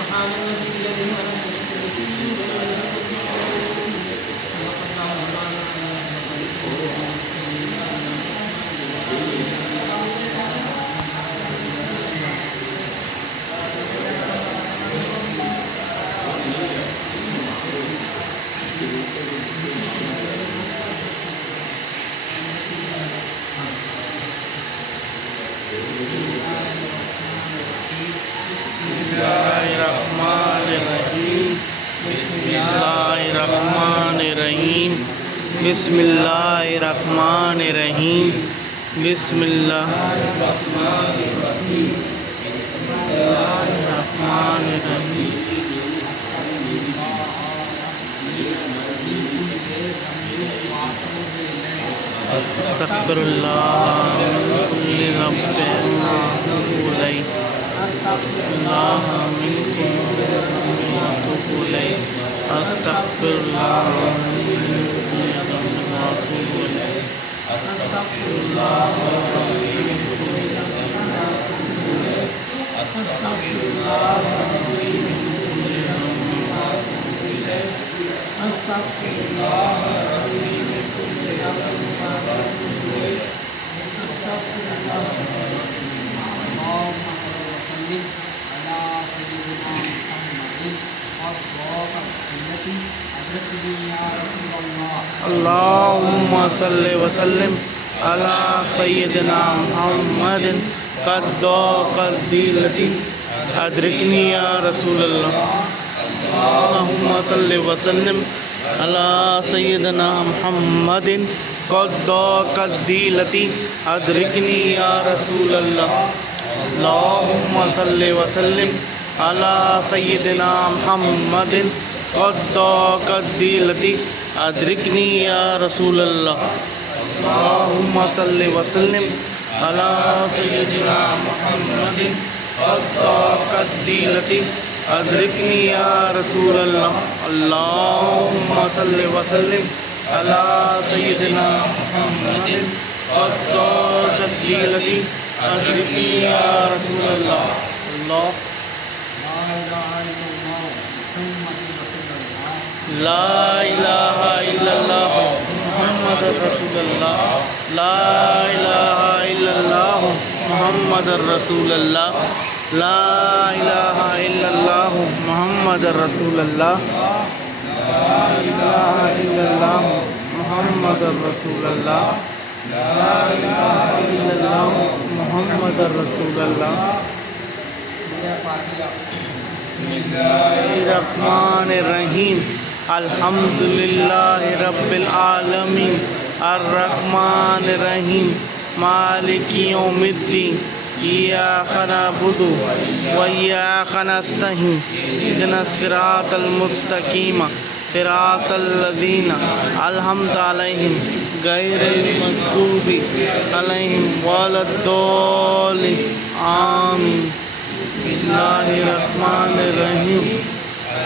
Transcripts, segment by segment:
سبحان الذي الذي خلق كل شيء ولم يكن بسم اللہ الرحمن الرحیم بسم اللہ الرحمن الرحیم استغفر اللہ من کل ذنب واتوب الیہ اللہ من کل ذنب واتوب الیہ استغفر اللہ من کل ذنب واتوب الیہ استغفر اللہ من کل ذنب واتوب الیہ استغفر اللہ من کل ذنب واتوب الیہ استغفر اللہ من کل ذنب واتوب الیہ استغفر اللہ. اللهم صل وسلم على سيدنا محمد قد ضاقت ضيلتي أدركني يا رسول الله. اللهم صل وسلم على سيدنا محمد قد ضاقت ضيلتي أدركني يا رسول الله. اللهم صل وسلم على سيدنا محمد قد ضاقت ضيلتي أدركني يا رسول الله. اللهم صل وسلم على سيدنا محمد قد ضاقت ضيلتي أدركني يا رسول الله. اللهم صل وسلم على سيدنا محمد قد ضاقت ضيلتي أدركني يا رسول الله. الله لا إله إلا الله محمد رسول الله. لا إله إلا الله محمد رسول الله. لا إله إلا الله محمد رسول الله. لا إله إلا الله محمد رسول الله. لا إله إلا الله محمد رسول الله. بسم الله الرحمن الرحيم الحمد لله رب العالمين الرحمن الرحيم مالك يوم الدين إياك نعبد وإياك نستعين اهدنا الصراط المستقيم صراط الذين أنعمت عليهم غير المغضوب عليهم ولا الضالين آمين. بسم الله الرحمن الرحيم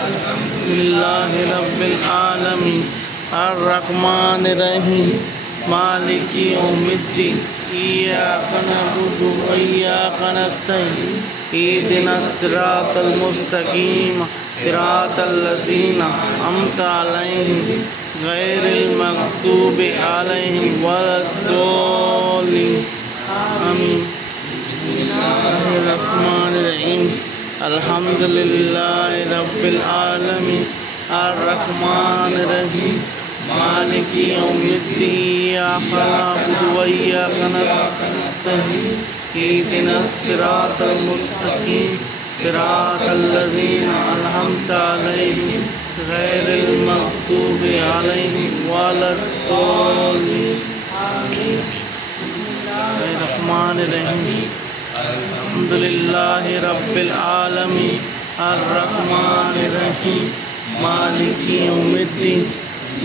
الحمد لله رب العالمين الرحمن الرحيم مالك يوم الدين إياك نعبد وإياك نستعين اهدنا الصراط المستقيم صراط الذين أنعمت عليهم غير المغضوب عليهم ولا الضالين آمين. بسم الله الرحمن الرحيم الحمد لله رب العالمين الرحمن الرحيم مالك يوم الدين إياك نعبد وإياك نستعين اهدنا الصراط المستقيم صراط الذين أنعمت عليهم غير المغضوب عليهم ولا الضالين آمين. الرحمن الرحيم الحمد لله رب العالمين الرحمن الرحيم مالك يوم الدين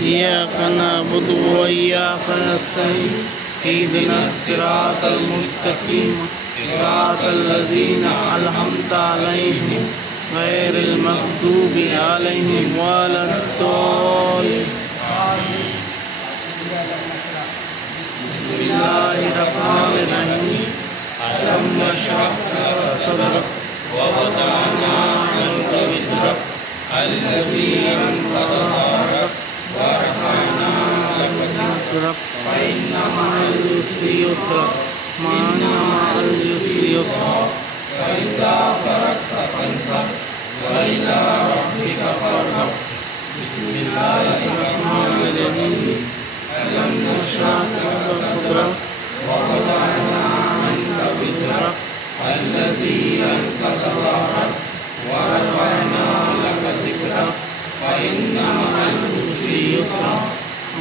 إياك نعبد وإياك نستعين اهدنا الصراط المستقيم صراط الذين أنعمت عليهم غير المغضوب عليهم ولا الضالين. بسم الله الرحمن الرحيم ألم نشرح لك صدرك ووضعنا عنك الذي أنقض ظهرك ورفعنا لك ذكرك فإن مع العسر يسرا مع العسر يسرا فإذا فرغت فانصب وإلى ربك فارغب بسم الله الرحمن الرحيم ألم نشرح لك صدرك ووضعنا عنك وزرك الذي أنقض ظهرك ورفعنا لك ذكرك فإن مع العسر يسرا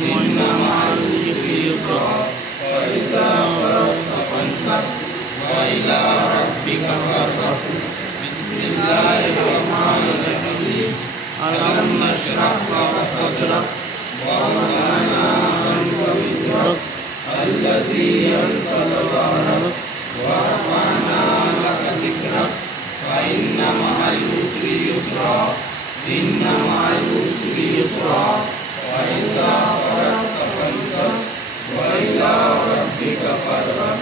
إن مع العسر يسرا فإذا فرغت فانصب وإلى ربك فارغب بسم الله الرحمن الرحيم ألم نشرح لك صدرك ووضعنا عنك وزرك الذي أنقض ظهرك ورفعنا لك ذكرك فإن مع العسر يسرا إن مع العسر يسرا فإذا فرغت فانصب وإلى ربك فارغب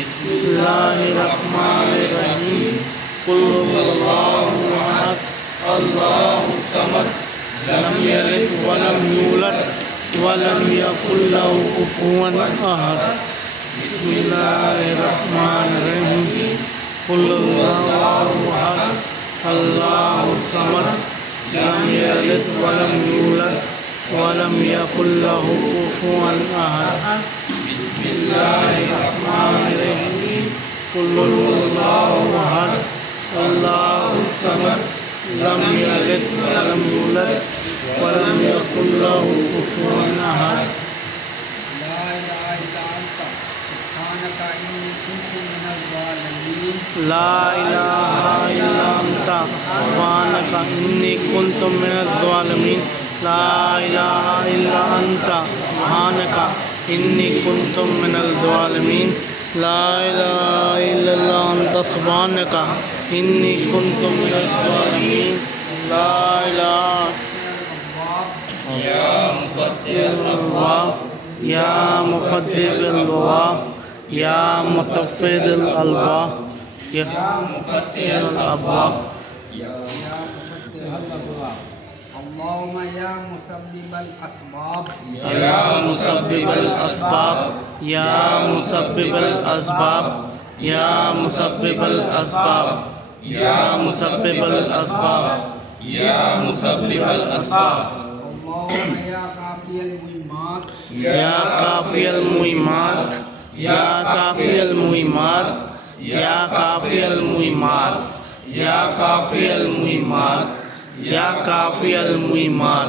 بسم الله الرحمن الرحيم قل هو الله أحد الله الصمد لم يلد ولم يولد ولم يكن له كفوا أحد بسم الله الرحمن الرحيم قل هو الله أحد الله الصمد لم يلد ولم يولد ولم يكن له كفوا أحد بسم الله الرحمن الرحيم قل هو الله أحد الله الصمد لم يلد ولم يولد ولم يكن له كفوا أحد لا إله إلا أنت سبحانك إني كنت من الظالمين لا إله إلا أنت سبحانك إني كنت من الظالمين لا إله إلا أنت سبحانك إني كنت من الظالمين لا إله إلا أنت سبحانك إني كنت من الظالمين لا إله يا مقدر الأبواب يا مقدر الأبواب يا متفضل الألباب يا مقدر الأبواب اللهم يا مسبب الأسباب يا مسبب الأسباب يا مسبب الأسباب يا مسبب الأسباب يا مسبب الأسباب يا مسبب الأسباب اللهم يا كافي المهمات يا كافي المهمات يا كافي المهمات يا كافي المهمات يا كافي المهمات يا كافي المهمات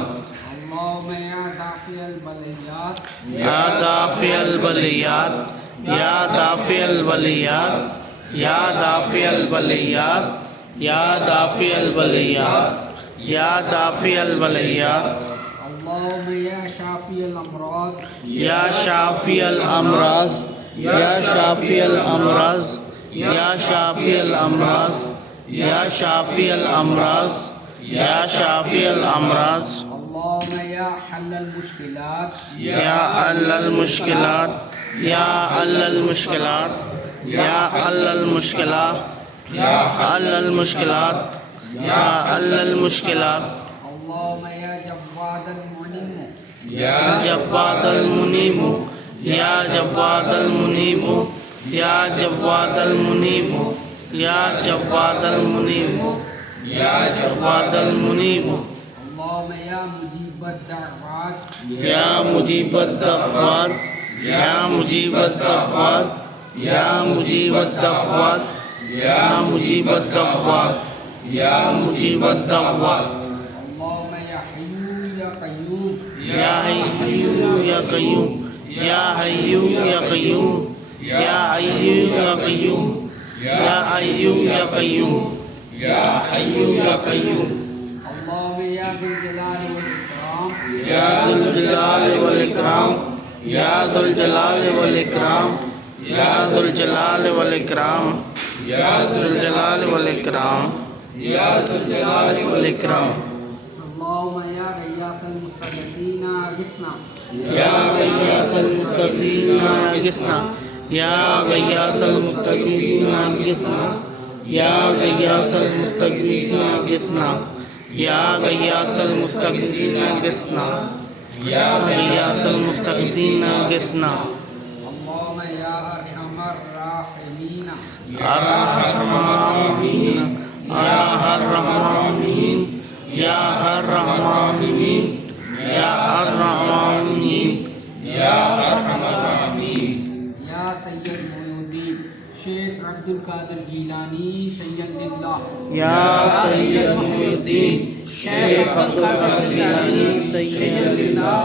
اللهم يا دافع البليات يا دافع البليات يا دافع البليات يا دافع البليات يا دافع البليات يا دافع البليات اللهم يا شافي الأمراض يا شافي الأمراض يا شافي الأمراض يا شافي الأمراض يا شافي الأمراض يا شافي الأمراض اللهم يا حل المشكلات يا حل المشكلات يا حل المشكلات يا حل المشكلات يا حل المشكلات يا حل المشكلات اللهم يا جواد المنعم يا جواد المنيب يا جواد المنيب يا جواد المنيب يا جواد المنيب يا جواد المنيب اللهم يا مجيب الدعوات يا مجيب الدعوات يا مجيب الدعوات يا مجيب الدعوات يا مجيب الدعوات يا مجيب الدعوات اللهم يا حي يا قيوم يا حي يا قيوم يا حي يا قيوم يا حي يا قيوم يا حي يا قيوم يا حي يا قيوم اللهم يا ذو الجلال والإكرام يا ذو الجلال والإكرام يا ذو الجلال والإكرام يا ذو الجلال والإكرام يا ذو الجلال والإكرام يا ذو الجلال والإكرام اللهم يا غياث المستغيثين أغثنا يا غياث المستغيثين أغثنا يا غياث المستغيثين أغثنا یا غیاث المستغیثین اغثنا یا غیاث المستغیثین اغثنا یا غیاث المستغیثین اغثنا اللهم یا ارحم الراحمین الرحمن یا الرحمن یا الرحمن یا الرحمن یا ارحم الراحمین یا سید محی الدین شیخ عبد القادر جیلانی سید اللہ یا سید محی الدین شیخ عبد القادر جیلانی سید اللہ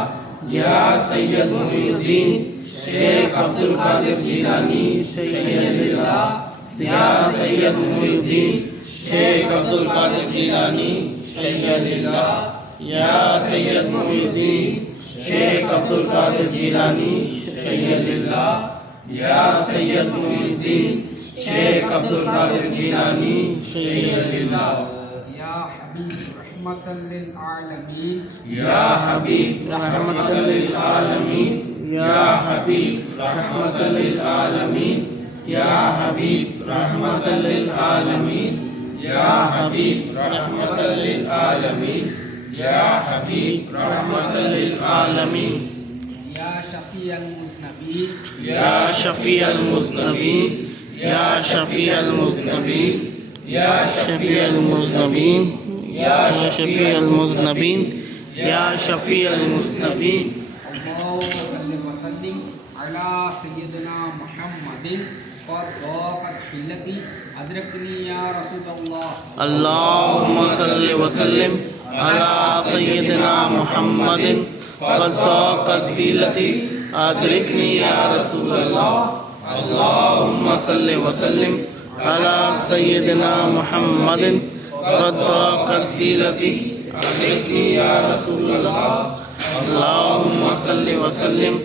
یا سید محی الدین شیخ عبد القادر جیلانی سید اللہ یا سید محی الدین شیخ عبد القادر جیلانی سید اللہ یا سید محی الدین شیخ عبد القادر جیلانی سید اللہ یا سید محی الدین شیخ عبد القادر جیلانی سید اللہ یا حبیب رحمت للعالمین یا حبیب رحمت للعالمین یا حبیب رحمت للعالمین یا حبیب رحمت للعالمین یا حبیب رحمت للعالمین یا حبیب رحمت للعالمین یا شفیع المذنبین یا شفیع المذنبین یا شفیع المذنبین یا شفیع المذنبین یا شفیع المذنبین یا شفیع المذنبین اللهم صل وسلم علی سیدنا محمد اور ضاقت حلتی ادرکنی یا رسول اللہ اللہم صل وسلم علی سیدنا محمد قد ضاقت حیلتی ادرکنی یا رسول اللہ اللہم صل وسلم علی سیدنا محمد قد ضاقت حیلتی ادرکنی یا رسول اللہ اللہم صل وسلم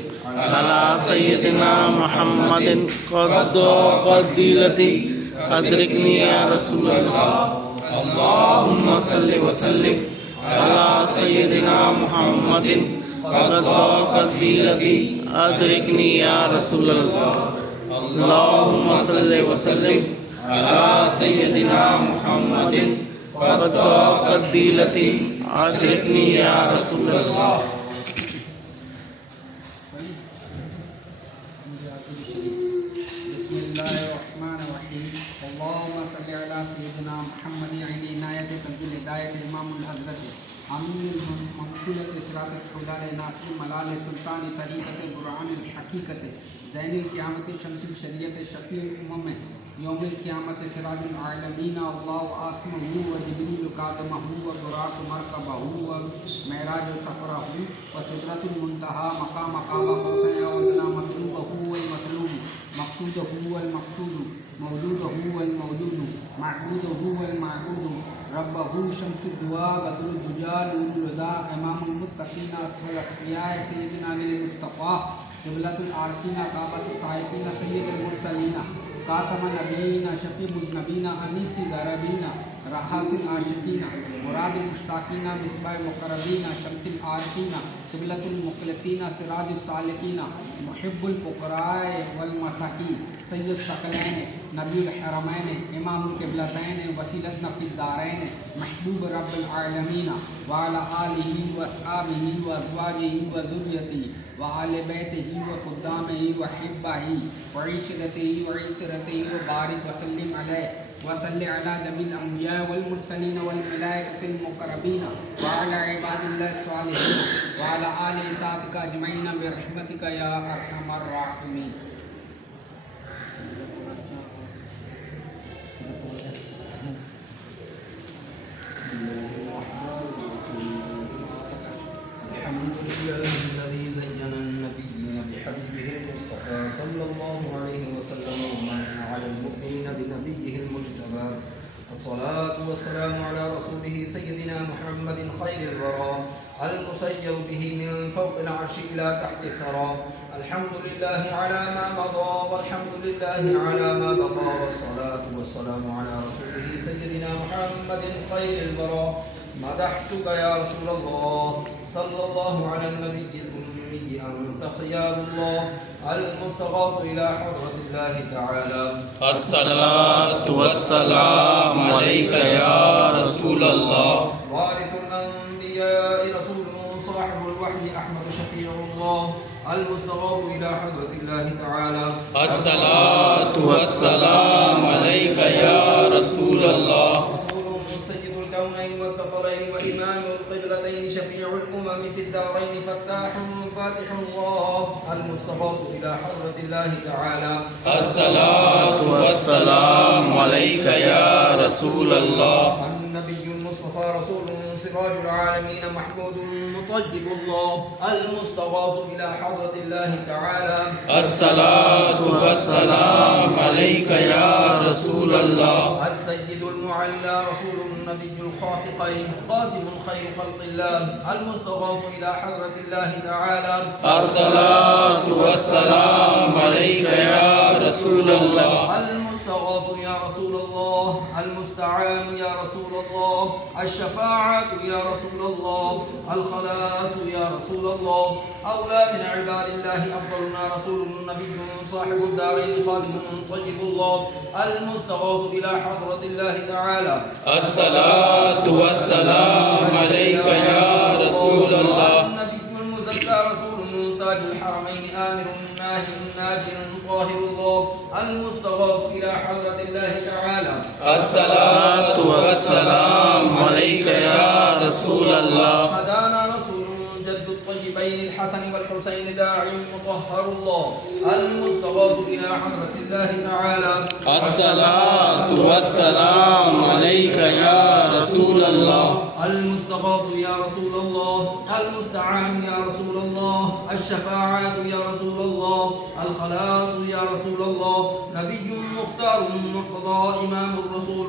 علی سیدنا محمد قد ضاقت حیلتی ادرکنی یا رسول اللہ اللہم صل وسلم علی سیدنا محمد قد ضاقت حیلتی ادرکنی یا رسول اللہ اللہم صل وسلم علی سیدنا محمد قد ضاقت حیلتی ادرکنی یا رسول اللہ بسم اللہ الرحمن الرحیم اللہم صلی علی سیدنا محمد عین عنایت تنزل ہدایت امام الحضرت امین مقبولت صراط الحلال ناصر ملال سلطان طریقت برہان الحقیقت زین القیامت شمس الشریعت شفیع الامم یوم القیامت سراج العالمین اللہ آسمہ و جبریل قادمہ و براق مرکبہ و معراج سفرہ و سدرۃ المنتہا مقام کعبہ قوسین وادنی مطلوبہ والمطلوب مقصودہ والمقصود مولودہ والمولود معبودہ والمعبود ربہ شمس الدعاء بدر الدجا نور الہدی امام المتقین اسفل الانبیاء سیدنا للمصطفیٰ قبلۃ العارفین کعبۃ الطائفین سید المرسلین خاتم النبیین شفیع المذنبین انیس الغرابین راحت العاشقین مراد المشتاقین مصباح المقربین شمس العارفین قبلۃ المخلصین سراج السالکین محب الفقراء والمساکین سید الثقلین نبی الحرمین امام القبلتین وسیلتنا فی الدارین محبوب رب العالمین وعلی آلہ واصحابہ وازواجہ وذریتہ وآل بیتہ وخدامہ وحبہ وعشرتہ وعطرتہ وبارک وسلم علیہ وصل علی جمیع الانبیاء والمرسلین والملائکۃ المقربین وعلی عباد اللہ الصالحین وعلی آل اطاعتک اجمعین برحمتک یا ارحم الراحمین. الحمد لله الذي زين النبيين بحبيبه المصطفى صلى الله عليه وسلم ومن على المؤمنين بنبيه المجتبى. الصلاة والسلام على رسوله سيدنا محمد خير الورى المسير به من فوق العرش إلى تحت الثرى. الحمد لله على ما مضى والحمد لله على ما بقى والصلاة والسلام على رسوله سيدنا محمد خير الورى. مدحتك يا رسول الله صلى الله على النبي الأمي النبي أنت خيار الله المستغاث إلى حضرة الله تعالى الصلاة والسلام عليك يا رسول الله وارث الأنبياء رسول صاحب الوحي أحمد شفيع الله المستغاث إلى حضرة الله تعالى الصلاة والسلام عليك يا رسول الله رسول سيد الكونين والثقلين وإمام القبلتين شفيع الأمم في الدارين فاتح الله المستغاث إلى حضرة الله تعالى الصلاة والسلام عليك يا رسول الله النبي المصطفى رسول سراج العالمين محمود مطيب الله المستغاث إلى حضرة الله تعالى الصلاة والسلام عليك يا رسول الله السيد المعلى رسول النبي الخافقين قاسم خير خلق الله المستغاث إلى حضرة الله تعالى الصلاة والسلام عليك يا رسول الله المستغاث يا رسول الله المستعان يا رسول الله الشفاعة يا رسول الله الخلاص يا رسول الله أولى من عباد الله أفضلنا رسول نبي صاحب الدارين خادم طيب الله المستغاث إلى حضرة الله تعالى الصلاة والسلام عليك يا رسول الله النبي المزكى رسول تاج الحرمين آمر ناهي ناجي طاهر الله المستغاث إلى حضرة الله تعالى الصلاة والسلام عليك يا رسول الله هدانا رسول جد الطيبين الحسن والحسين داعي مطهر الله المستغاث إلى حضرة الله تعالى الصلاة والسلام عليك يا رسول الله المستغاث يا رسول الله المستعان يا رسول الله الشفاعة يا رسول الله الخلاص يا رسول الله نبي مختار مرتضى إمام الرسول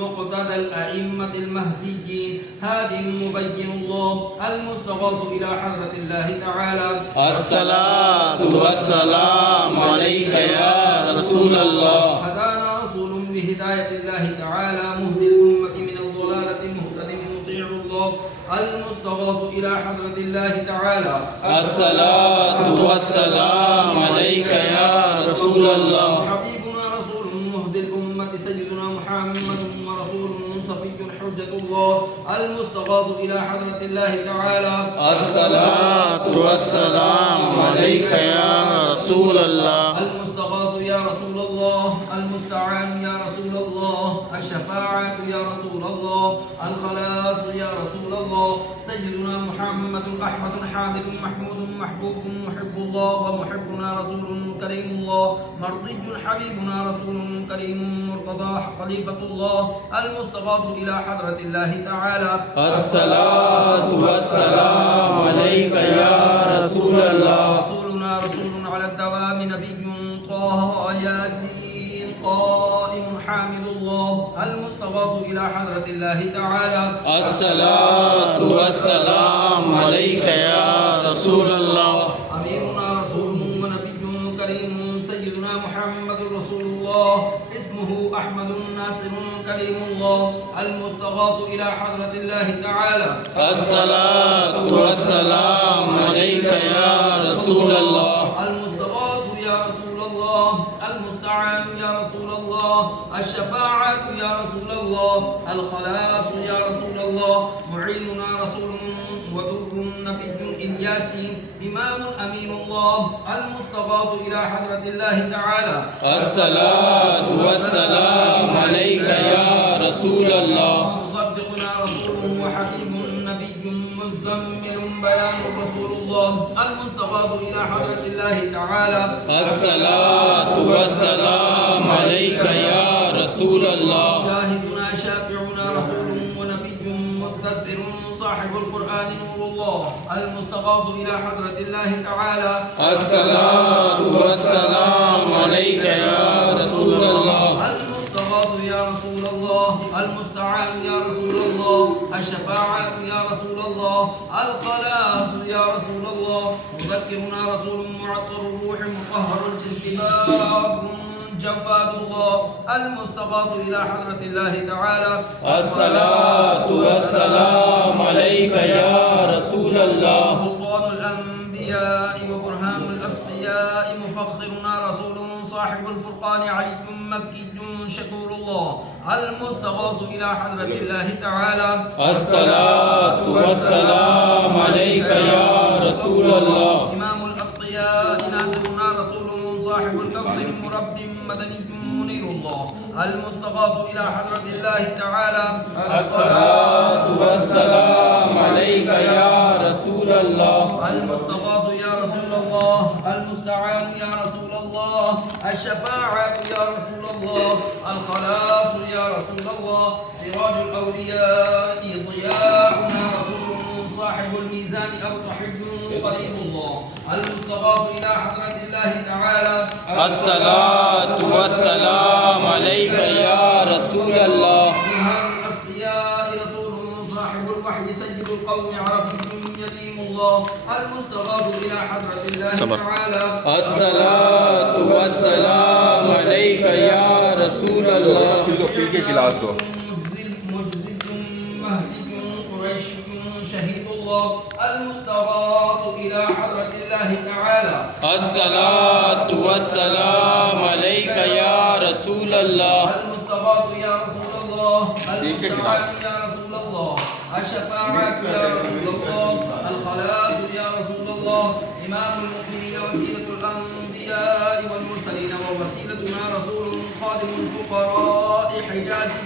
مقتدى الأئمة المهديين هادي مبين الله المستغاث إلى حضرة الله تعالى الصلاة والسلام عليك يا رسول الله هدانا رسول بهداية الله تعالى مهدي الأمة من الضلالة مهتد مطيع الله المستغاث إلى حضرة الله تعالى الصلاة والسلام عليك يا رسول الله حبيبنا رسول مهدي الأمة سيدنا محمد ورسول صفي حجة الله المستغاث إلى حضرة الله تعالى الصلاة والسلام عليك يا رسول الله المستغاث يا رسول الله المستعان يا رسول الله الشفاعة يا رسول الله الخلاص يا رسول الله سيدنا محمد أحمد حامد محمود محبوب محب الله ومحبنا رسول كريم الله مرضي حبيبنا رسول كريم مرتضى خليفة الله المستغاث إلى حضرة الله تعالى الصلاة والسلام عليك يا رسول الله رسولنا رسول على الدوام نبي طه ياسين قائم حامد الله المستغاث إلى حضرة الله تعالى الصلاة والسلام عليك يا رسول الله أميرنا رسول ونبي كريم سيدنا محمد رسول الله اسمه أحمد ناصر كريم الله المستغاث إلى حضرة الله تعالى الصلاة والسلام عليك يا رسول الله المستغاث يا رسول الله المستعان يا رسول الله الشفاعة يا رسول الله الخلاص يا رسول الله معيننا رسول ودر نبي إلياسي إمام أمين الله المستغاث إلى حضرة الله تعالى الصلاة والسلام عليك يا رسول الله مصدقنا رسول وحبيب نبي مزمل بيان رسول الله المستغاث إلى حضرة الله تعالى الصلاة والسلام عليك يا رسول الله شاهدنا شافعنا رسول ونبي مدثر صاحب القرآن نور الله المستغاث إلى حضرة الله تعالى الصلاة والسلام عليك يا رسول الله المستغاث يا رسول الله المستعان يا رسول الله الشفاعة يا رسول الله الخلاص يا رسول الله مذكرنا رسول معطر الروح مطهر الجسد باب جواد الله المستغاث إلى حضرة الله تعالى الصلاة والسلام عليك يا رسول الله سلطان الأنبياء الفرقان علي مكي شكور الله المستغاث إلى حضرة الله تعالى الصلاة والسلام عليك يا رسول الله إمام الأتقياء ناصرنا رسول صاحب الكفر مرب مدني منير الله المستغاث إلى حضرة الله تعالى الصلاة والسلام عليك يا رسول الله المستغاث يا رسول الله المستعان يا رسول الله الشفاعة يا رسول الله الخلاص يا رسول الله سراج الأولياء ضياؤنا رسول صاحب الميزان أرتحب قريب الله المستغاث إلى حضرة الله تعالى الصلاة والسلام عليك يا رسول الله برهان الأصفياء رسول صاحب الوحي سيد القوم عربي يتيم الله المستغاث إلى حضرة الله تعالى الصلاة والسلام عليك يا رسول الله مجزد مهدي قريشي شهيد الله المستغاث إلى حضرة الله تعالى الصلاة والسلام عليك يا رسول الله المستغاث يا رسول الله المستعان يا رسول الله الشفاعة يا رسول الله الخلاص يا رسول الله إمام المؤمنين وسيلة الأنبياء والمرسلين ووسيلتنا رسول خادم الفقراء حجازي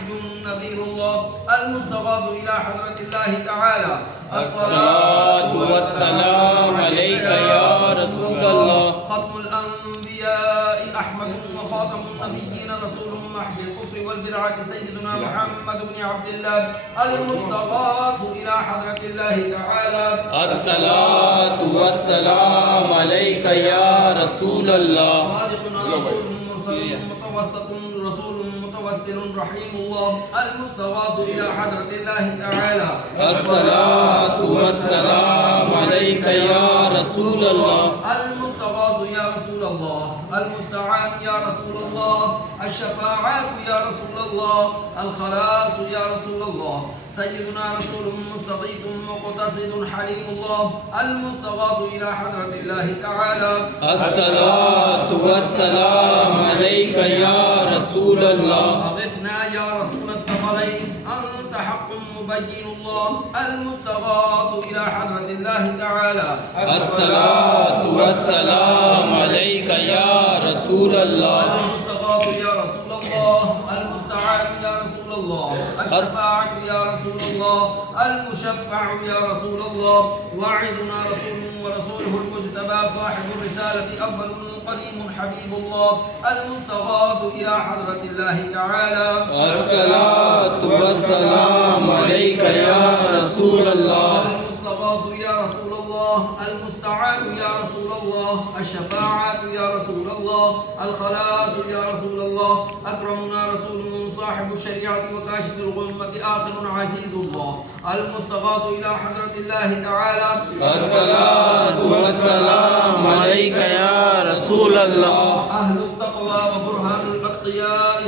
نذير الله المستغاث إلى حضرة الله تعالى الصلاة والسلام عليك يا رسول الله ختم الأنبياء أحمد وخاتم النبيين رسول محي الكفر والبدعة سيدنا محمد بن عبد الله المستغاث إلى حضرة الله تعالى الصلاة والسلام عليك يا رسول الله صادقنا رسول مرسل متوسط رسول متوسل رحيم الله المستغاث إلى حضرة الله تعالى الصلاة والسلام عليك يا رسول الله المستغاث يا رسول الله المستعان يا رسول الله الشفاعات يا رسول الله الخلاص يا رسول الله سيدنا رسول مستضيف مقتصد حليم الله المستغاث إلى حضرة الله تعالى الصلاة والسلام عليك يا رسول الله أغثنا يا رسول الثقلين أنت حق مبين الله المستغاث إلى حضرة الله تعالى الصلاة والسلام عليك يا رسول الله المستغاث يا رسول الله المستعان يا رسول الله الشفاعة يا رسول الله المشفع يا رسول الله واعظنا رسول ورسوله المجتبى صاحب الرسالة أول قديم حبيب الله المستغاث إلى حضرة الله تعالى الصلاة والسلام عليك يا رسول الله المستغاث يا رسول الله المستعان يا رسول الله الشفاعة يا رسول الله الخلاص يا رسول الله أكرمنا رسول صاحب الشريعة وكاشف الغمة آخر عزيز الله المستغاث إلى حضرة الله تعالى الصلاة والسلام عليك يا رسول الله أهل التقوى وبرهان الأتقياء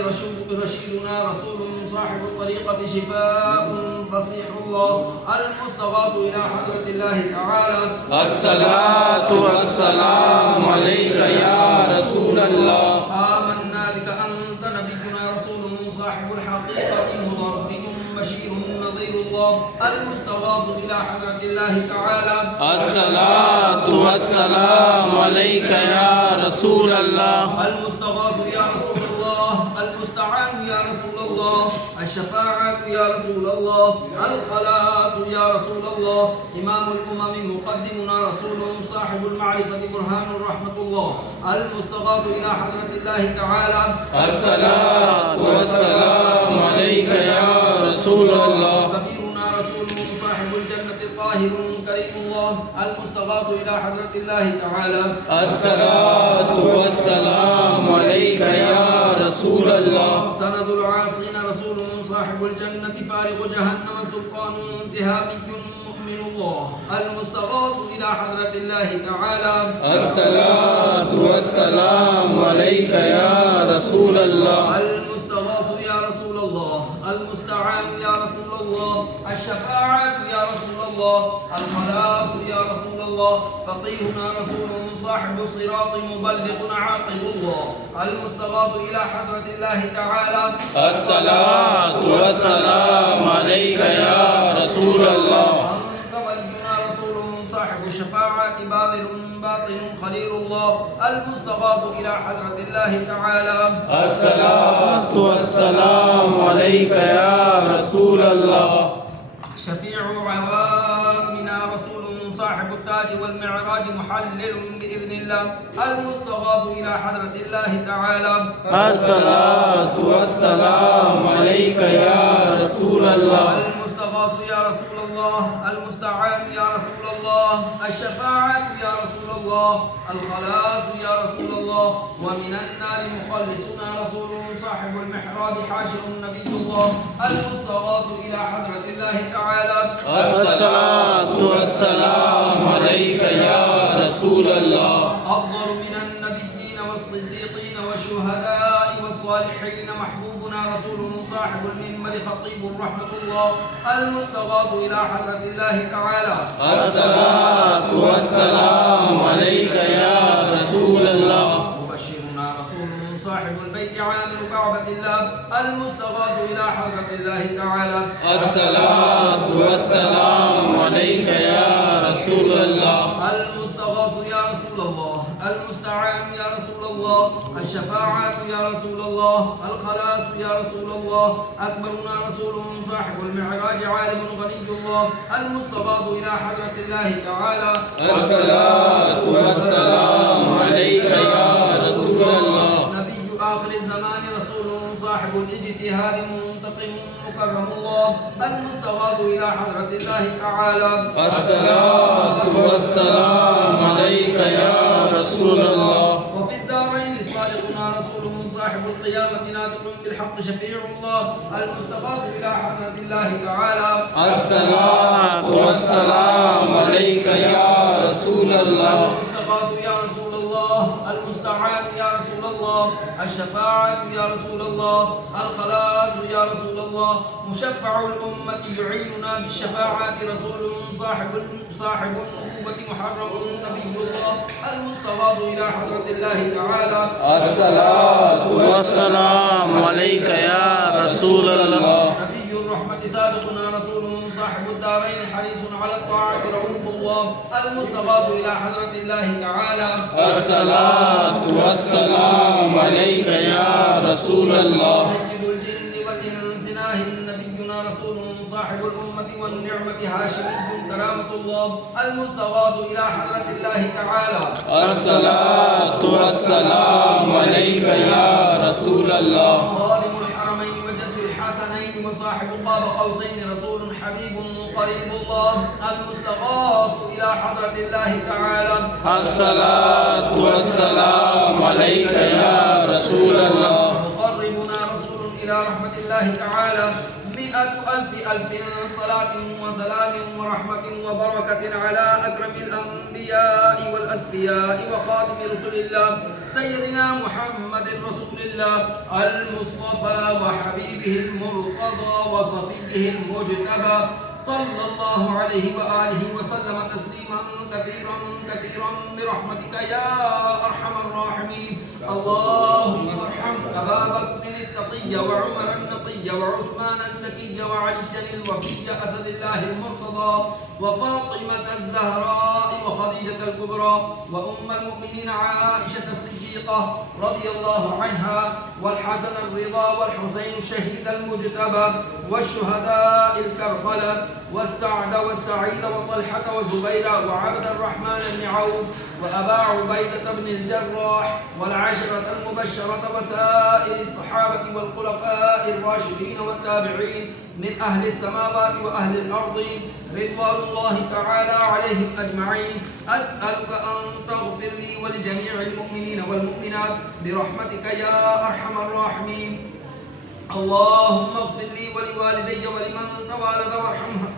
رشيدنا رسول صاحب الطريقة شفاء فصيح الله المستغاث إلى حضرة الله تعالى الصلاة والسلام عليك يا رسول الله آمنا بك أنت نبينا رسول صاحب الحقيقة مضرب بشير نظير الله المستغاث إلى حضرة الله تعالى الصلاة والسلام عليك يا رسول الله المستغاث يا رسول الله المستعان يا رسول الله الشفاعة يا رسول الله الخلاص يا رسول الله إمام الأمم مقدمنا رسول صاحب المعرفة برهان رحمة الله المستغاث إلى حضرة الله تعالى الصلاة والسلام عليك يا رسول الله كبيرنا رسول صاحب الجنة القاهر كريم الله المستغاث إلى حضرة الله تعالى الصلاة والسلام عليك يا رسول الله سند العاصين رسول صاحب الجنة فارغ جهنم سلطان انتهامي مؤمن الله المستغاث إلى حضرة الله تعالى الصلاة والسلام عليك يا رسول الله المستغاث يا رسول الله المستعان يا رسول الله الشفاعة يا رسول الله الخلاص يا رسول الله فقيهنا رسول صاحب الصراط مبلغ عاقب الله المستغاث إلى حضرة الله تعالى الصلاة والسلام عليك يا رسول الله أنت ولينا رسول صاحب الشفاعة باذل باطن خليل الله المستغاث إلى حضرة الله تعالى الصلاة والسلام عليك يا رسول الله شفيع عوامنا رسول صاحب التاج والمعراج محلل بإذن الله المستغاث إلى حضرة الله تعالى الصلاة والسلام عليك يا رسول الله المستغاث يا رسول الله المستعان يا رسول الله الشفاعة يا رسول الله الخلاص يا رسول الله ومن النار مخلصنا رسول صاحب المحراب حاشر نبي الله المستغاث إلى حضرة الله تعالى الصلاة والسلام عليك يا رسول الله أفضل من النبيين والصديقين والشهداء والصالحين محبوبنا رسول صاحب المنبر خطيب رحمة الله المستغاث إلى حضرة الله تعالى الصلاة والسلام عليك يا رسول الله مبشرنا رسول صاحب البيت عامل كعبة الله المستغاث إلى حضرة الله تعالى الصلاة والسلام عليك يا رسول الله المستغاث يا رسول الله المستعان يا رسول الله الشفاعة يا رسول الله الخلاص يا رسول الله أكبرنا رسول صاحب المعراج عالم غني الله المستغاث إلى حضرة الله تعالى الصلاة والسلام عليك يا رسول الله نبي آخر الزمان رسول صاحب الاجتهاد منتقم مكرم الله المستغاث إلى حضرة الله تعالى الصلاة والسلام عليك يا رسول الله وفي الدارين صادقنا رسول صاحب القيامة ناطق بالحق شفيع الله المستغاث إلى حضرة الله تعالى الصلاة والسلام عليك يا رسول الله المستغاث يا رسول الله المستعان يا رسول الله الشفاعة يا رسول الله الخلاص يا رسول الله مشفع الأمة يعيننا بالشفاعة رسول صاحب النبوة محرم نبي الله المستغاث إلى حضرة الله تعالى الصلاة والسلام عليك يا رسول الله نبي الرحمة سابقنا رسول صاحب الدارين حريص على الطاعة رؤوف الله المستغاث إلى حضرة الله تعالى الصلاة والسلام عليك يا رسول الله سيد الجن والإنس ناه نبينا رسول صاحب الأمة والنعمة هاشمي كرامة الله المستغاث إلى حضرة الله تعالى الصلاة والسلام عليك يا رسول الله خادم الحرمين وجد الحسنين وصاحب قاب قوسين رسول حبيب قريب الله المستغاث إلى حضرة الله تعالى الصلاة والسلام عليك يا رسول الله مقربنا رسول إلى رحمة الله تعالى 100,000 صلاة وسلام ورحمة وبركة على أكرم الأنبياء والأسفياء وخاتم رسل الله سيدنا محمد رسول الله المصطفى وحبيبه المرتضى وصفيه المجتبى صلى الله عليه وآله وسلم تسليما كثيرا كثيرا برحمتك يا أرحم الراحمين اللهم ارحم أبا بكر التقي وعمر النقي وعثمان الزكي وعليا الوفي أسد الله المرتضى وفاطمة الزهراء وخديجة الكبرى وأم المؤمنين عائشة الصديقة رضي الله عنها والحسن الرضا والحسين الشهيد المجتبى والشهداء الكربلاء والسعد والسعيد وطلحة وزبير وعبد الرحمن بن عوف وأبا عبيدة بن الجراح والعشرة المبشرة وسائر الصحابة والخلفاء الراشدين والتابعين من أهل السماوات وأهل الأرض رضوان الله تعالى عليهم أجمعين أسألك أن تغفر لي ولجميع المؤمنين والمؤمنات برحمتك يا أرحم الراحمين اللهم اغفر لي ولوالدي ولمن توالد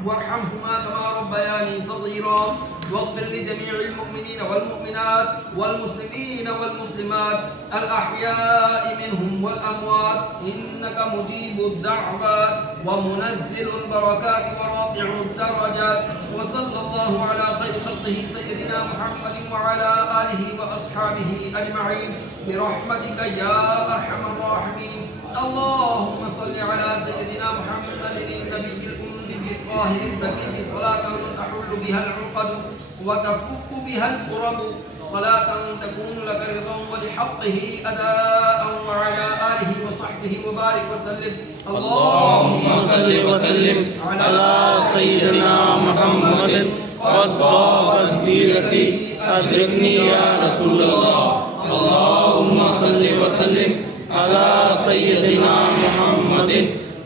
وارحمهما كما ربياني صغيرا واغفر لجميع المؤمنين والمؤمنات والمسلمين والمسلمات الأحياء منهم والأموات إنك مجيب الدعوات ومنزل البركات ورافع الدرجات. وصلى الله على خير خلقه سيدنا محمد وعلى آله وأصحابه أجمعين برحمتك يا أرحم الراحمين. اللهم صل على سيدنا محمد النبي الأمي الطاهر الزكي صلاة تحل بها العقد وتفك بها الكرب، صلاة تكون لك رضا ولحقه أداء، وعلى آله وصحبه وبارك وسلم. اللهم صل وسلم على سيدنا محمد قد ضاقت ديلتي أدركني يا رسول الله. اللهم صل وسلم على سيدنا محمد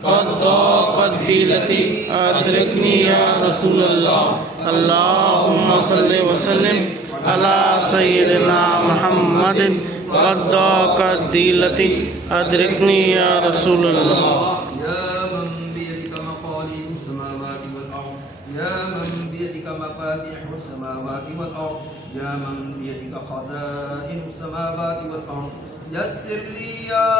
قد ضاقت ديلتي أدركني يا رسول الله. اللهم صل وسلم على سيدنا محمد قد ضاقت ديلتي أدركني يا رسول الله. يا من بيدك مقاليد السماوات والأرض، يا من بيدك مفاتيح السماوات والأرض، يا من بيدك خزائن السماوات والأرض، يسر لي يا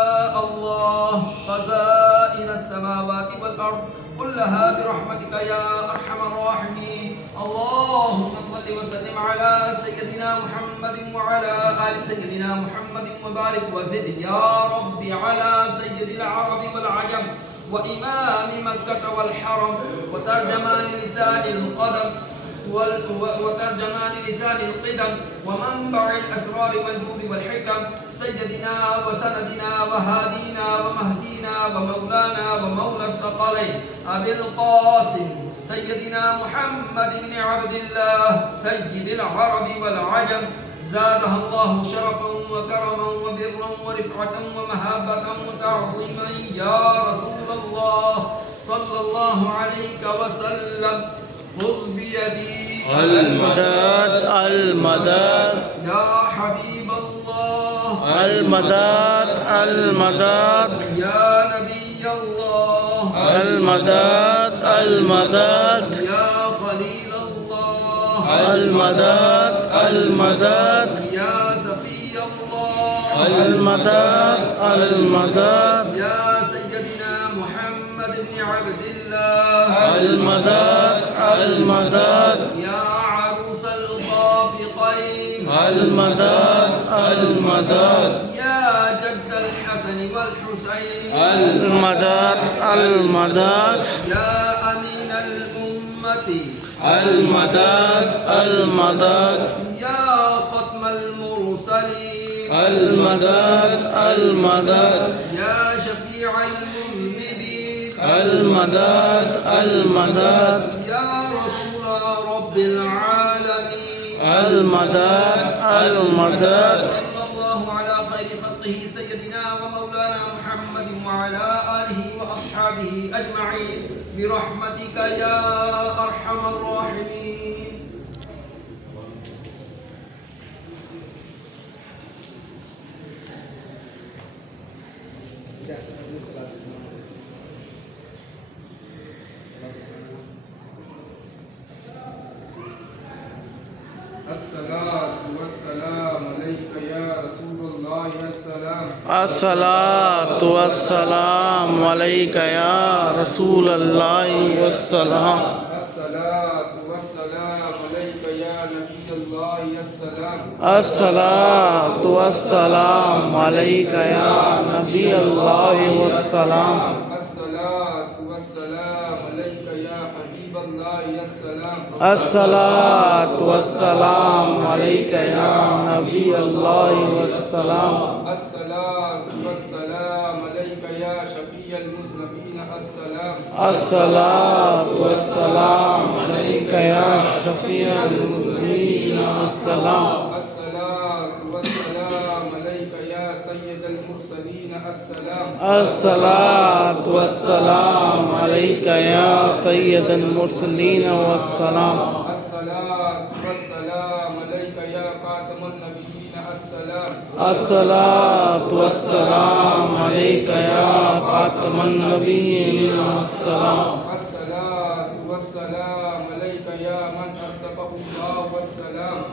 الله خزائن السماوات والأرض كلها برحمتك يا أرحم الراحمين. اللهم صل وسلم على سيدنا محمد وعلى آل سيدنا محمد وبارك وزد يا رب على سيد العرب والعجم وإمام مكة والحرم وترجمان لسان القدم وترجمان لسان القدم ومنبع الأسرار والجود والحكم سيدنا وسندنا وهادينا ومهدينا ومولانا ومولى الثقلين أبي القاسم سيدنا محمد بن عبد الله سيد العرب والعجم، زادها الله شرفا وكرما وبرا ورفعة ومهابة وتعظيما يا رسول الله صلى الله عليك وسلم. خذ بيدي المدد المدد يا حبيب الله، المدد المدد يا نبي الله، المدد المدد يا خليل الله، المدد المدد يا سفي الله، المدد المدد يا سيدنا محمد بن عبد الله، المدد المدد يا عروس الخافقين، المدد المدد يا جد الحسن والحسين، المدد المدد يا أمين الأمة، المدد المدد يا ختم المرسلين، المدد المدد يا شفيع المذنبين، المدد المدد يا رسول رب العالمين، المدد المدد. صلى الله على خير خلقه سيدنا ومولانا محمد وعلى آله وأصحابه أجمعين برحمتك يا أرحم الراحمين. الصلاة والسلام عليك يا رسول الله. السلام الصلاة والسلام عليك يا رسول الله والسلام. الصلاة والسلام عليك يا نبي الله. السلام الصلاة والسلام عليك يا نبي الله والسلام. الصلاة والسلام عليك يا حبيب الله. السلام الصلاة والسلام عليك يا نبي الله والسلام. الصلاة والسلام عليك يا شفيع المذنبين. السلام الصلاة والسلام عليك يا شفيع المذنبين. السلام. الصلاة والسلام عليك يا سيد المرسلين. السلام الصلاة والسلام عليك يا سيد المرسلين والسلام. الصلاة والسلام عليك يا خاتم النبيين. السلام الصلاة والسلام عليك يا خاتم النبيين. السلام. الصلاة والسلام عليك يا من أرزقه الله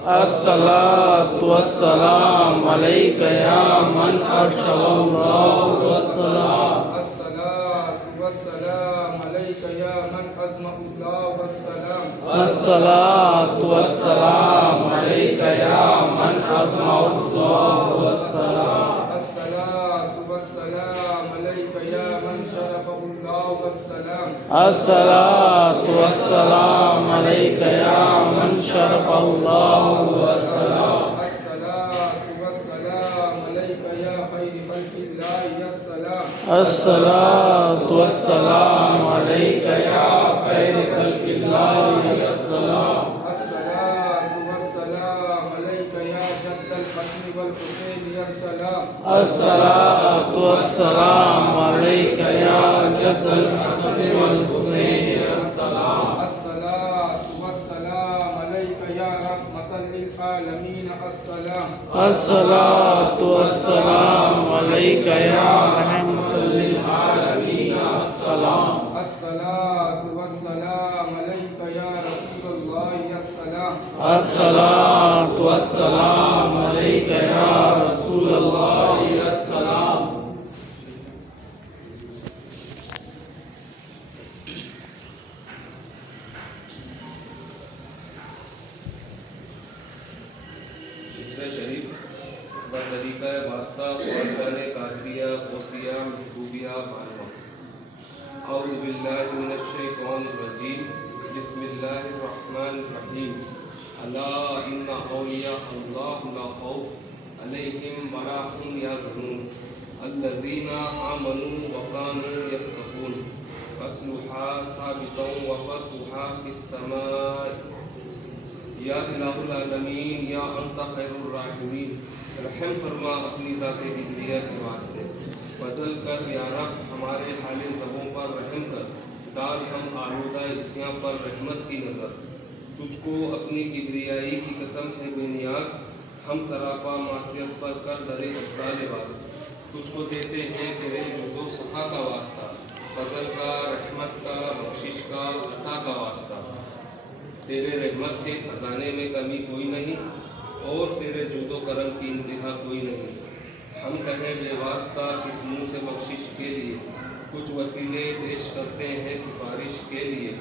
الصلاۃ والسلام علیک یا من ارشد اللہ والسلام الصلاة والسلام عليك يا من أزمع الله والسلام الصلاۃ والسلام علیک یا من اجمع اللہ والسلام الصلاة والسلام عليك يا من شرفه الله والسلام الصلاۃ والسلام علیک یا من شرف اللہ والسلام الصلاة والسلام عليك يا خير خلق الله السلام الصلاۃ والسلام علیک یا خیر خلق اللہ السلام الصلاة والسلام عليك يا جد الحسن والحسين السلام الصلاۃ والسلام علیک یا جد الحسن والحسین السلام الصلاة والسلام عليك يا رحمة للعالمين السلام الصلاۃ والسلام علیک یا رحمۃ للعالمین السلام الصلاة والسلام عليك يا رسول الله السلام الصلاۃ والسلام علیک یا رسول اللہ السلام شجرہ شریف بطریقہ واسطہ قرآن قادریہ غوثیہ محبوبیہ معلومہ اعوذ باللہ من الشیطان الرجیم بسم اللہ الرحمن الرحیم الا ان اولیاء اللہ لا خوف علیہم ولا هم یحزنون الذین آمنوا وكانوا يتقون فاصلها ثابتا وفتحها في السماء یا الہ العالمین یا انت خیر الراحمین رحم فرما اپنی ذات قدریہ کے واسطے فضل کر یا رب ہمارے حال زبوں پر رحم کر ڈال ہم آلودہ اسیاں پر رحمت کی نظر تجھ کو اپنی کبریائی کی قسم ہے بے نیاز ہم سراپا معصیت پر کر درے افضال لباس تجھ کو دیتے ہیں تیرے جود و صفا کا واسطہ فضل کا رحمت کا بخشش کا عطا کا واسطہ تیرے رحمت کے خزانے میں کمی کوئی نہیں اور تیرے جود و کرم کی انتہا کوئی نہیں ہم کہیں بے واسطہ کس منہ سے بخشش کے لیے کچھ وسیلے پیش کرتے ہیں سفارش کے لیے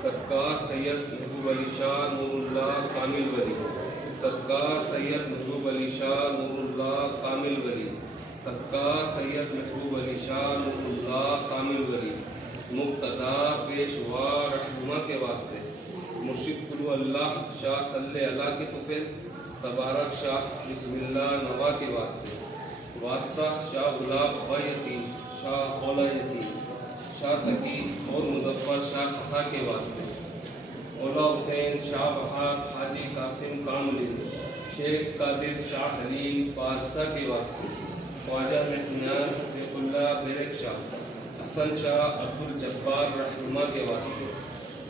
صدقہ سید محبوب علی شاہ نور اللہ کامل ولی صدقہ سید محبوب علی شاہ نور اللہ کامل ولی صدقہ سید محبوب علی شاہ نور اللہ کامل ولی مقتدا پیشوا رہنما کے واسطے مرشد کلو اللہ شاہ صلی اللہ کے طفل تبارک شاہ بسم اللہ نوا کے واسطہ شاہ گلاب با یتیم شاہ اولا یتیم شاہ تقی اور مظفر شاہ سخا کے واسطے اولا حسین شاہ بہار حاجی قاسم کاملی شیخ قادر شاہ حلیم بادشاہ کے واسطے خواجہ مہنیان سیف اللہ بیرک شاہ حسن شاہ عبد الجبار رہنما کے واسطے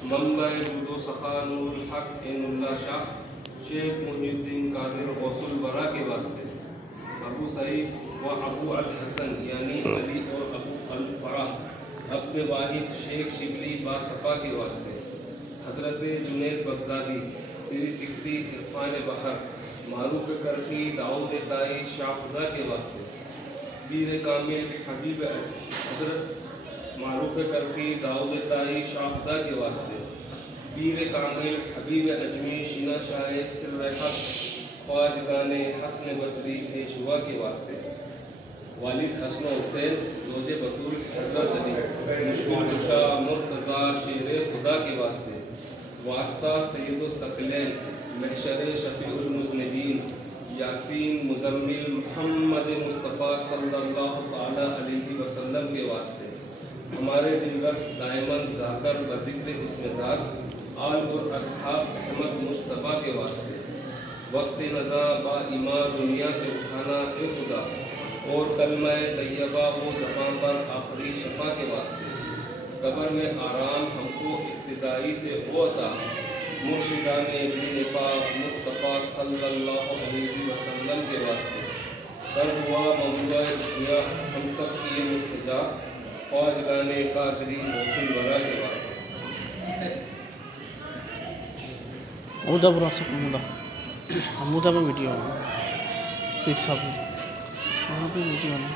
منبع جود و سخا نور الحق عین اللہ شاہ شیخ محی الدین قادر غوث الورا کے واسطے ابو سعید و ابو الحسن یعنی علی اور ابو الفرح عبد واحد شیخ شبلی باصفا کے واسطے حضرت جنید بغدادی سری سکھتی عرفان بحر معروف کرخی داؤد تائی شاہ خدا کے واسطے پیر کامل حبیب حضرت معروف کرخی داؤد تائی شاہ خدا کے واسطے پیر کامل حبیب اجمی شینا شاہ سر حق خواجگان حسن بصری پیشوا کے واسطے والد حسن حسین زوج بطول حضرت علی مشکل کشا مرتضی شیر خدا کے واسطے واسطہ سید الثقلین محشر شفیع المذنبین یاسین مزمل محمد مصطفیٰ صلی اللہ تعالی علیہ وسلم کے واسطے ہمارے دلبر دائمن ذاکر بذکر اسم ذات آل اور اصحاب احمد مصطفیٰ کے واسطے وقت نزا با ایمان دنیا سے اٹھانا اے خدا اور کلمہ طیبہ وہ زبان پر آخری شفا کے واسطے قبر میں آرام ہم کو ابتدائی سے وہ عطا مرشدان دین پاک مصطفیٰ صلی اللہ علیہ وسلم کے واسطے کر ہوا موضوع دنیا ہم سب کی یہ مستجا خواجگان قادری محسن ورا کے واسطے ہمودہ میں ویڈیو ہونا پیر صاحب میں وہاں پہ ویڈیو ہونا.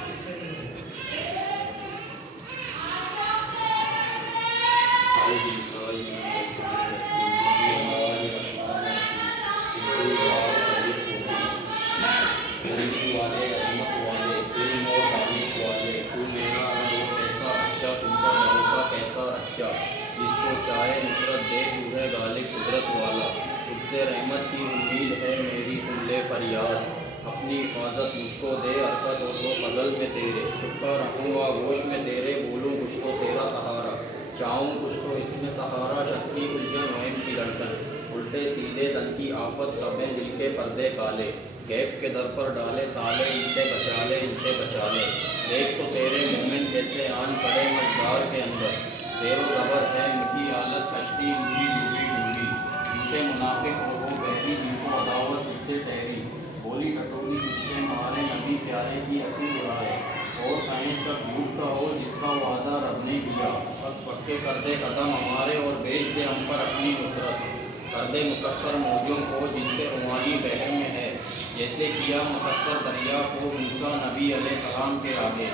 جس کو چاہے نصرت دے تو ہے غالب قدرت والا. تجھ سے رحمت کی امید ہے میری سن لے فریاد. اپنی حفاظت مجھ کو دے حرکت اور وہ فضل میں تیرے. چھپا رہوں گا گوش میں تیرے بولوں کچھ تو تیرا سہارا. چاہوں کچھ تو اس میں سہارا شک کی الجھن وہم کی لڑکن. الٹے سیدھے زن کی آفت سبیں دل کے پردے کالے. غیب کے در پر ڈالے تالے ان سے بچا لے ان سے بچا لے. دیکھ تو تیرے مومن جیسے آن پڑے مزدار کے اندر. زیر و زبر ہے ان کی حالت کشتی ان کی ڈوبی ڈوبی. ان کے منافق اور وہ بہری جن کو عداوت اس سے ٹھہری. بولی کٹوری جس سے ہمارے نبی پیارے کی اسی اڑائے. اور کہیں سب جھوٹ کا ہو جس کا وعدہ رب نے کیا. بس پکے کر دے قدم ہمارے اور بیچ دے ہم پر اپنی نصرت. کر دے مسکر موجوں کو جن سے روانی بحر میں ہے. جیسے کیا مسکر دریا کو موسیٰ نبی علیہ السلام کے آگے.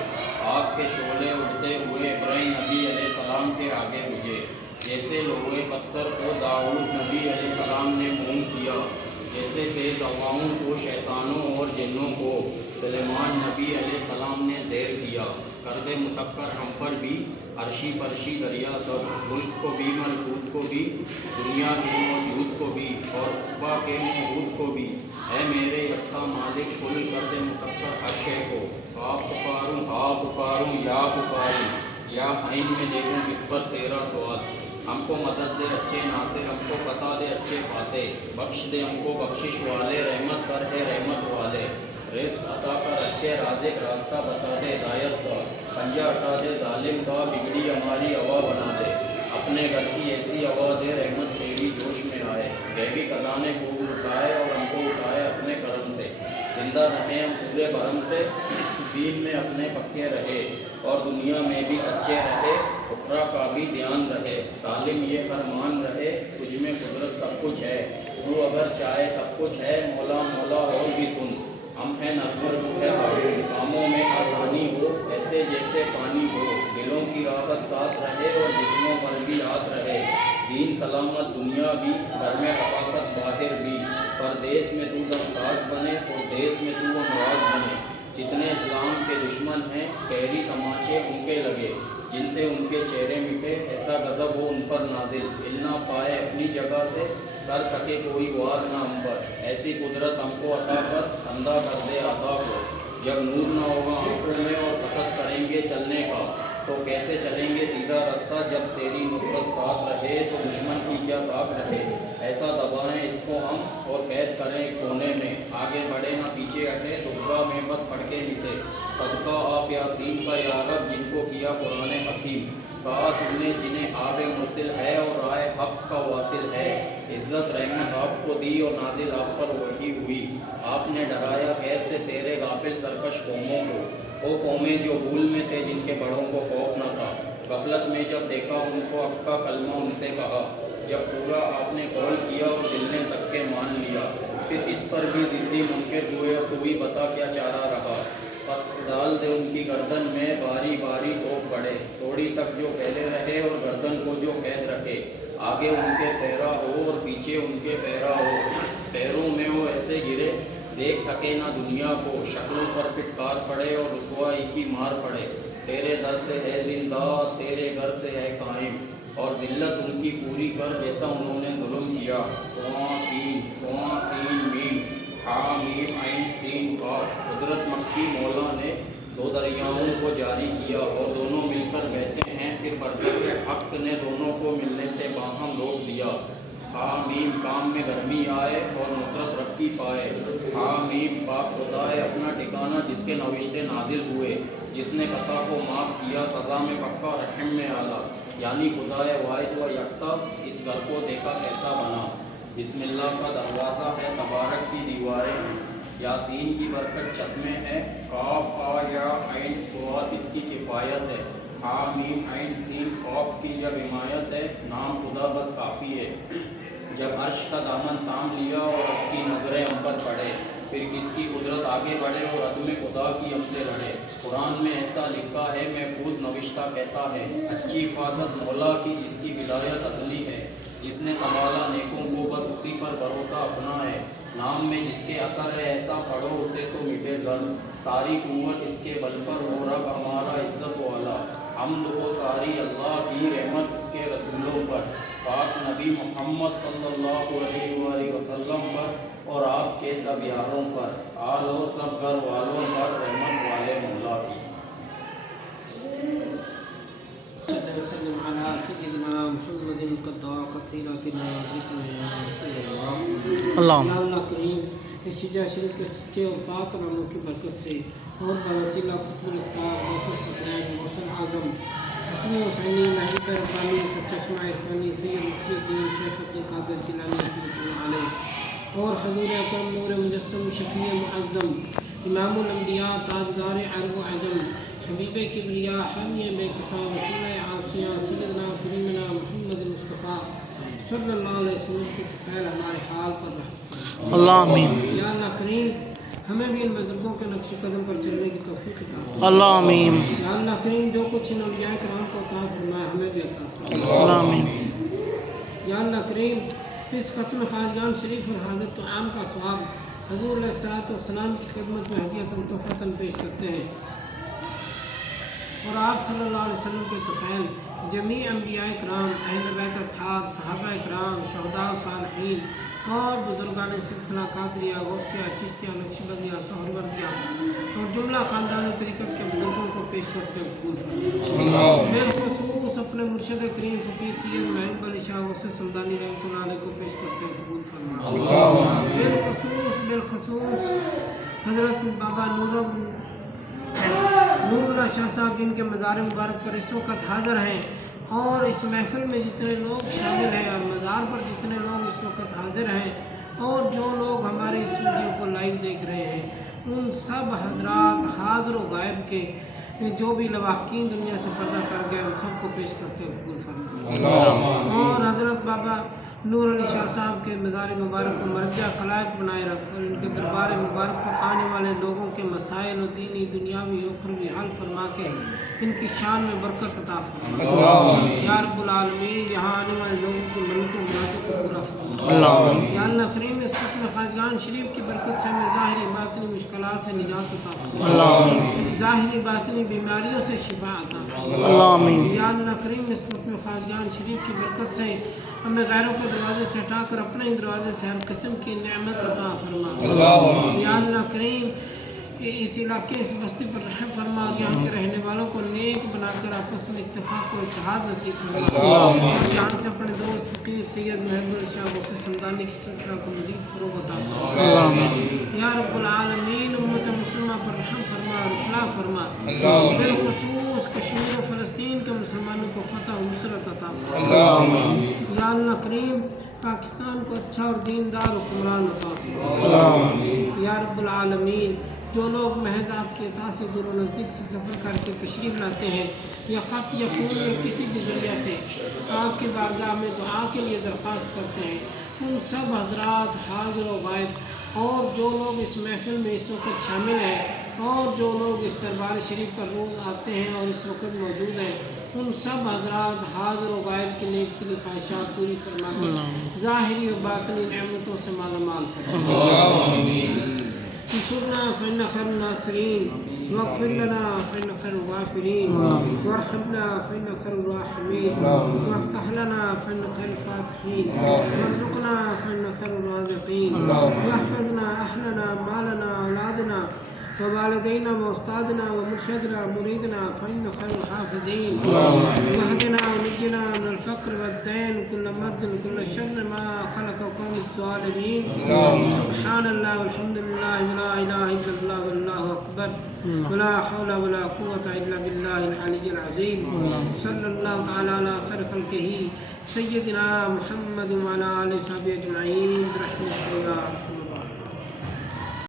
آگ کے شعلے اڑتے ہوئے ابراہیم نبی علیہ السلام کے آگے بجھے. جیسے لوہے پتھر کو داؤد نبی علیہ السلام نے موم کیا. جیسے تیز ہواؤں کو شیطانوں اور جنوں کو سلیمان نبی علیہ السلام نے زیر کیا. کر دے مسکر ہم پر بھی عرشی پرشی دریا سب. ملک کو بھی ملکوت کو بھی دنیا کے موجود کو بھی اور عقبہ کے موجود کو بھی. اے میرے یکتا مالک کھل کر دے مسکر ہر شے کو. ہاں پکاروں یا پکاروں یا خائن میں دیکھوں کس پر تیرا سوال. ہم کو مدد دے اچھے ناصر ہم کو فتح دے اچھے فاتح. بخش دے ہم کو بخشش والے رحمت کر ہے رحمت والے. رزق عطا کر اچھے رازق راستہ بتا دے ہدایت کا. پنجہ ہٹا دے ظالم کا بگڑی ہماری ہوا بنا دے. اپنے گھر کی ایسی ہوا دے رحمت تیری جوش میں آئے. غیبی خزانے کو اٹھائے اور ہم کو اٹھائے اپنے کرم سے. زندہ رہیں ہم پورے بھرم سے. دین میں اپنے پکے رہے اور دنیا میں بھی سچے رہے. اخرا کا بھی دھیان رہے. سالم یہ فرمان رہے تجھ میں قدرت سب کچھ ہے. تو اگر چاہے سب کچھ ہے مولا مولا اور بھی سن. ہم ہیں نرمر تو ہے معلوم کاموں میں آسانی ہو ایسے جیسے پانی ہو. دلوں کی راحت ساتھ رہے اور جسموں پر بھی ہاتھ رہے. دین سلامت دنیا بھی گھر میں رفاقت باہر بھی. پردیس میں تو دم ساز بنے اور دیس میں تو نواز بنے. جتنے اسلام کے دشمن ہیں قہری تماچے ان کے لگے. جن سے ان کے چہرے مٹے ایسا غضب ہو ان پر نازل. ہل نہ پائے اپنی جگہ سے کر سکے کوئی وار نہ ہم پر. ایسی قدرت ہم کو عطا کر اندھا کر دے آدھا کو. جب نور نہ ہوگا آنکھوں میں اور حسد کریں گے چلنے کا تو کیسے چلیں گے سیدھا راستہ. جب تیری نصرت ساتھ رہے تو دشمن کی کیا ساتھ رہے. ایسا دبائیں اس کو ہم اور قید کریں کونے میں. آگے بڑھے نہ پیچھے ہٹے دعا میں بس پڑھ کے مٹے. صدقہ آپ یاسین کا یا رب جن کو کیا قرآن حکیم. کہا تم نے جنہیں آب مرسل ہے اور رائے حق کا واصل ہے. عزت رحمت آپ کو دی اور نازل آپ پر وحی ہوئی. آپ نے ڈرایا غیر سے تیرے غافل سرکش قوموں کو. وہ قومیں جو بھول میں تھے جن کے بڑوں کو خوف نہ تھا. غفلت میں جب دیکھا ان کو حق کا کلمہ ان سے کہا. جب پورا آپ نے قول کیا اور دل نے سب کے مان لیا. پھر اس پر بھی ضدی منکر ہوئے اور تو ہی بتا کیا چارہ رہا. پس ڈال دے ان کی گردن میں باری باری توپ پڑے. توڑی تک جو پہلے رہے اور گردن کو جو قید رکھے. آگے ان کے پیرا ہو اور پیچھے ان کے پیرا ہو. پیروں میں وہ ایسے گرے دیکھ سکے نہ دنیا کو. شکلوں پر پٹکار پڑے اور رسوائی کی مار پڑے. تیرے در سے ہے زندہ تیرے گھر سے ہے قائم. اور ذلت ان کی پوری کر جیسا انہوں نے ظلم کیا. سین میم ہا میم عین سین قاف. قدرت مکی مولا نے دو دریاؤں کو جاری کیا اور دونوں مل کر بہتے ہیں. پھر برزخ حق نے دونوں کو ملنے سے باہم روک دیا. ہا میم کام میں گرمی آئے اور نصرت رب کی پائے. ہا میم پاک خدا ہے اپنا ٹھکانہ جس کے نوشتے نازل ہوئے. جس نے خطا کو معاف کیا سزا میں پکا رحم میں آلا. یعنی خدا واحد و یکتا اس گھر کو دیکھا کیسا بنا. بسم اللہ کا دروازہ ہے تبارک کی دیواریں. یاسین کی برکت چھت میں ہے. کاف آ یا عین صاد اس کی کفایت ہے. ہا میم عین سین قاف کی جب حمایت ہے. نام خدا بس کافی ہے. جب عرش کا دامن تام لیا اور اب کی نظریں ہم پر پڑے، پھر کس کی قدرت آگے بڑھے اور عدم خدا کی ہم سے لڑے۔ قرآن میں ایسا لکھا ہے، محفوظ نوشتہ کہتا ہے، اچھی حفاظت مولا کی جس کی ولایت ازلی ہے، جس نے سنبھالا نیکوں کو بس اسی پر بھروسہ اپنا ہے، نام میں جس کے اثر ہے ایسا پڑھو اسے تو مٹے زر، ساری قوت اس کے بل پر ہو رب ہمارا عزت والا، حمد ہو ساری اللہ کی، رحمت اس کے رسولوں پر، پاک نبی محمد صلی اللہ علیہ وآلہ وسلم پر اور آپ کے سب یاروں پر، آل اور سب گھر والوں پر، رحمت والے مولا کی۔ وسلم على سيدنا محمد قد ضاقت حيرتنا ذكر يا رسول الله۔ اللهم یا اللہ کریم اس شجاع شریف کے سچے اور پاک ناموں کی برکت سے اور بوسیلہ قطب الطاہر غوث الثقلین غوث الاعظم حسنی حسینی محبوب ربانی سچا شمع عرفانی سید مفتی الدین شیخ عبد القادر جیلانی رحمۃ اللہ علیہ اور حضور اکرم نور مجسم شفیع معظم امام الانبیاء تاجدار عرب و عجم حبیب کبریا حامی بے قصا وسیلہ عاصیہ سیدنا کریمنا محمد مصطفیٰ صلی اللہ علیہ وسلم کی فعل ہمارے حال پر رحمت اللہ آمین، یا اللہ کریم ہمیں بھی ان بزرگوں کے نقش قدم پر چلنے کی توفیق عطا فرما۔ اللہ آمین، یا اللہ کریم جو کچھ ان اولیاء کرام کو عطا فرمایا ہمیں بھی عطا فرما۔ اللہ آمین، یا اللہ کریم اس ختم خواجگان شریف اور حاضر تو عام کا ثواب حضور علیہ الصلوۃ والسلام کی خدمت میں ہدیۃ تحفۃ پیش کرتے ہیں، اور آپ صلی اللہ علیہ وسلم کے طفیل جمیع انبیاء کرام، اہل بیت اطہار، صحابہ کرام، شہداء و صالحین اور بزرگان سلسلہ قادریہ، غوثیہ، چشتیہ، نقشبندیہ، سہروردیہ اور جملہ خاندان طریقت کے بزرگوں کو پیش کرتے ہیں قبول فرمائے۔ بالخصوص اپنے مرشد کریم فقیر سید محبوب علی شاہ غوث سمدانی رحمۃ اللہ علیہ کو پیش کرتے ہیں قبول فرمائے۔ بالخصوص حضرت بابا نور اللہ شاہ صاحب جن کے مزار مبارک پر اس وقت حاضر ہیں، اور اس محفل میں جتنے لوگ شامل ہیں اور مزار پر جتنے لوگ اس وقت حاضر ہیں، اور جو لوگ ہمارے اس ویڈیو کو لائیو دیکھ رہے ہیں، ان سب حضرات حاضر و غائب کے جو بھی لواحقین دنیا سے پردہ کر گئے ان سب کو پیش کرتے ہیں قبول فرمائے۔ اور حضرت بابا نور علی شاہ صاحب کے مزار مبارک کو مرجع خلائق بنائے رکھ کر ان کے دربار مبارک پر آنے والے لوگوں کے مسائل و دینی دنیاوی اخروی حل فرما کے ان کی شان میں برکت عطا فرما۔ یا رب العالمین یہاں آنے والے لوگوں کی منتوں مرادوں کو پورا فرما۔ یا اللہ کریم اس ختم خواجگان شریف کی برکت سے ہمیں ظاہری باطنی مشکلات سے نجات عطا فرما، ظاہری باطنی بیماریوں سے شفا عطا فرما۔ یا اللہ کریم اس ختم خواجگان شریف کی برکت سے ہمیں غیروں کے دروازے سے ہٹا کر اپنے ہی دروازے سے ہر قسم کی نعمت عطا فرما۔ یا اللہ کریم اس علاقے اس بستی پر رحم فرما، یہاں کے رہنے والوں کو نیک بنا کر آپس میں اتفاق و اتحاد نصیب فرما۔ یہاں سے اپنے دوست فقیر سید محبوب علی شاہ غوث سمدانی کی سلسلہ کو مزید فروغ عطا فرما۔ یا رب العالمین امت مسلمہ پر رحم فرما اور اصلاح فرما، بالخصوص کشمیر و فلسطین کے مسلمانوں کو فتح و نصرت عطا فرما۔ یا اللہ کریم پاکستان کو اچھا اور دیندار حکمران عطا فرما۔ یا رب العالمین جو لوگ محض آپ کے عطا سے دور و نزدیک سے سفر کر کے تشریف لاتے ہیں یا خط یا فون یا کسی بھی ذریعہ سے آپ کی بارگاہ میں دعا کے لیے درخواست کرتے ہیں، ان سب حضرات حاضر و غائب اور جو لوگ اس محفل میں اس وقت شامل ہیں اور جو لوگ اس دربار شریف پر روز آتے ہیں اور اس وقت موجود ہیں، ان سب حضرات حاضر و غائب کے نیک دلی خواہشات پوری فرما کر ظاہری و باطنی نعمتوں سے مالا مال فرما۔ انصرنا فإن خير الناصرين واغفر لنا فإن خير الغافرين وارحمنا فإن خير الراحمين وافتح لنا فإن خير الفاتحين وارزقنا فإن خير الرازقين واحفظنا أهلنا مالنا أولادنا ووالدينا واستاذنا ومرشدنا ومريدنا فإن خير الحافظين واهدنا ونجنا من الفقر والدين كل مرض كل شر ما خلق قوم الظالمين سبحان الله والحمد لله ولا إله إلا الله والله أكبر ولا حول ولا قوة إلا بالله العلي العظيم صلى الله تعالى على خير خلقه سيدنا محمد وعلى آله وصحبه أجمعين برحمتك يا أرحم